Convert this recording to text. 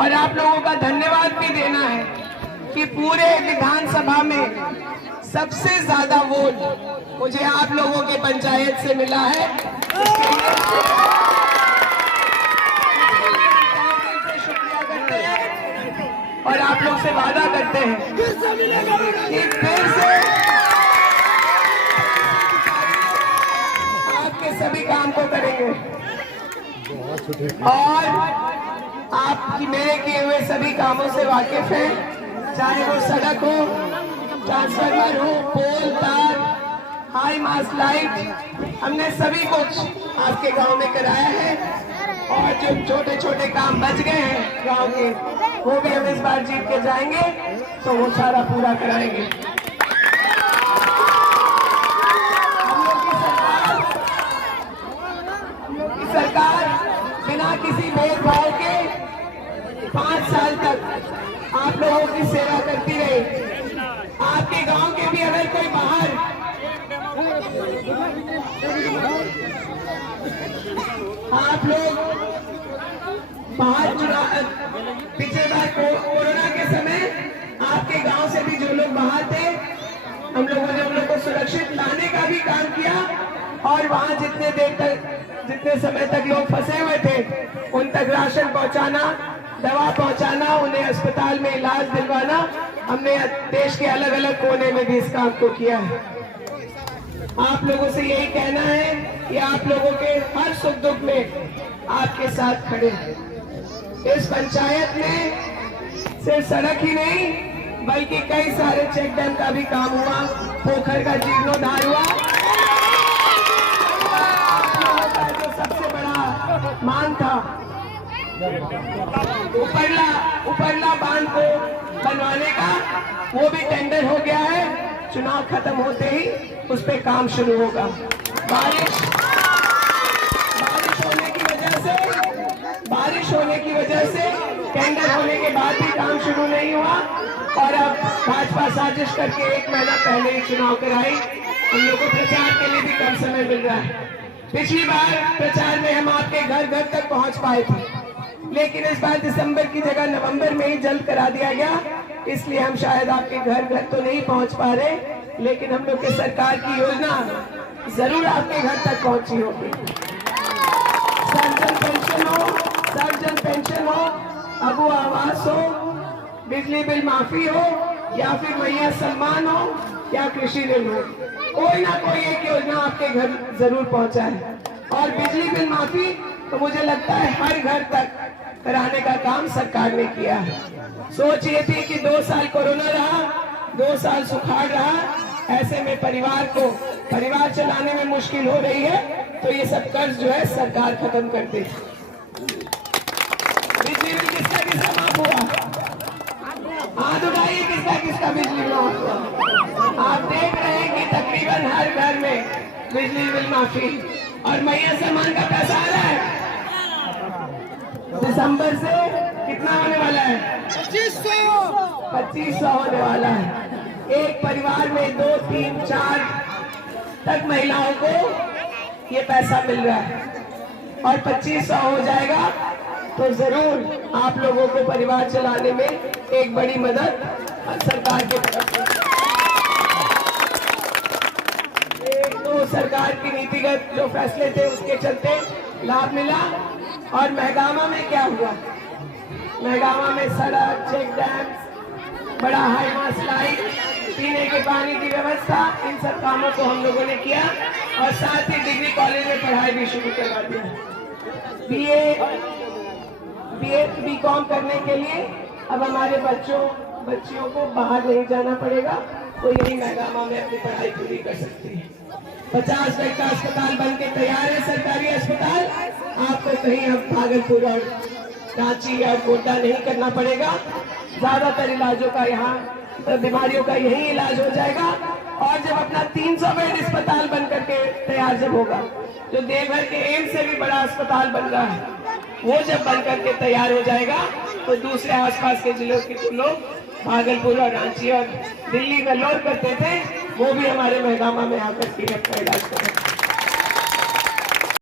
और आप लोगों का धन्यवाद भी देना है कि पूरे विधानसभा में सबसे ज्यादा वोट मुझे आप लोगों के पंचायत से मिला है। इसके लिए शुक्रिया करते हैं और आप लोग से वादा करते हैं कि फिर से आपके सभी काम को करेंगे और आपकी मेरे किए हुए सभी कामों से वाकिफ है, चाहे वो सड़क हो, ट्रांसफार्मर हो, पोल, तार, हाई मास्ट लाइट, हमने सभी कुछ आपके गांव में कराया है। और जो छोटे छोटे काम बच गए हैं गांव के, वो भी हम इस बार जीत के जाएंगे तो वो सारा पूरा कराएंगे। हम लोग की सरकार बिना किसी भेदभाव के 5 साल तक आप लोगों की सेवा करती रही। आपके गांव के भी अगर कोई बाहर आप लोग बाहर पिछले बार कोरोना के समय आपके गांव से भी जो लोग बाहर थे, हम लोगों ने उन लोगों को सुरक्षित लाने का भी काम किया और वहां जितने समय तक लोग फंसे हुए थे उन तक राशन पहुंचाना, दवा पहुंचाना, उन्हें अस्पताल में इलाज दिलवाना, हमने देश के अलग अलग कोने में भी इस काम को किया है। आप लोगों से यही कहना है कि आप लोगों के हर सुख दुख में आपके साथ खड़े हैं। इस पंचायत में सिर्फ सड़क ही नहीं बल्कि कई सारे चेक डैम का भी काम हुआ, पोखर का जीर्णोद्धार हुआ। जो सबसे बड़ा मांग था उपरला बांध को बनवाने का, वो भी टेंडर हो गया है। चुनाव खत्म होते ही उस पे काम शुरू होगा। बारिश होने की वजह से टेंडर होने के बाद भी काम शुरू नहीं हुआ और अब भाजपा साजिश करके 1 महीना पहले ही चुनाव कराई। हम लोग को प्रचार के लिए भी कम समय मिल रहा है। पिछली बार प्रचार में हम आपके घर घर तक पहुंच पाए थे, लेकिन इस बार दिसंबर की जगह नवंबर में ही जल्द करा दिया गया, इसलिए हम शायद आपके घर घर तो नहीं पहुंच पा रहे, लेकिन हम लोग के सरकार की योजना जरूर आपके घर तक पहुंची होगी। सर्वजन पेंशन हो, अबू आवास हो, बिजली बिल माफी हो, या फिर मैया सम्मान हो, या कृषि ऋण हो, कोई ना कोई एक योजना आपके घर जरूर पहुंचा है। और बिजली बिल माफी तो मुझे लगता है हर घर तक कराने का काम सरकार ने किया है। सोच ये थी कि 2 साल कोरोना रहा, 2 साल सुखाड़ रहा, ऐसे में परिवार चलाने में मुश्किल हो रही है, तो ये सब कर्ज जो है सरकार खत्म कर दे। बिजली बिल किसका माफ हुआ? हाथ उठाइए, किसका बिजली माफ हुआ? आप देख रहे हैं कि तकरीबन हर घर में बिजली बिल माफी। और मैया सम्मान का पैसा आ रहा है, दिसंबर से कितना होने वाला है? 2500 होने वाला है। एक परिवार में 2, 3, 4 तक महिलाओं को ये पैसा मिल रहा है और 2500 हो जाएगा तो जरूर आप लोगों को परिवार चलाने में एक बड़ी मदद सरकार की तरफ से। तो सरकार की नीतिगत जो फैसले थे उसके चलते लाभ मिला। और महगामा में क्या हुआ? महगामा में सड़क, चेक डैम, बड़ा हाई मास्ट लाइट, पीने के पानी की व्यवस्था, इन सब कामों को हम लोगों ने किया और साथ ही डिग्री कॉलेज में पढ़ाई भी शुरू करवा दिया। बीकॉम करने के लिए अब हमारे बच्चियों को बाहर नहीं जाना पड़ेगा, तो यही महगामा में अपनी पढ़ाई पूरी कर सकती है। 50 बेड का अस्पताल बन के तैयार है, सरकारी अस्पताल। आपको कहीं अब भागलपुर और रांची या गोड्डा नहीं करना पड़ेगा। ज्यादातर इलाजों का यहाँ बीमारियों का यही इलाज हो जाएगा। और जब अपना 300 बेड अस्पताल बन करके तैयार जब होगा, जो देवघर के एम्स से भी बड़ा अस्पताल बन रहा है, वो जब बन करके तैयार हो जाएगा तो दूसरे आसपास के जिलों के जो लोग भागलपुर और रांची और दिल्ली में लोड करते थे, वो भी हमारे महगामा में आकर के अपना इलाज करें।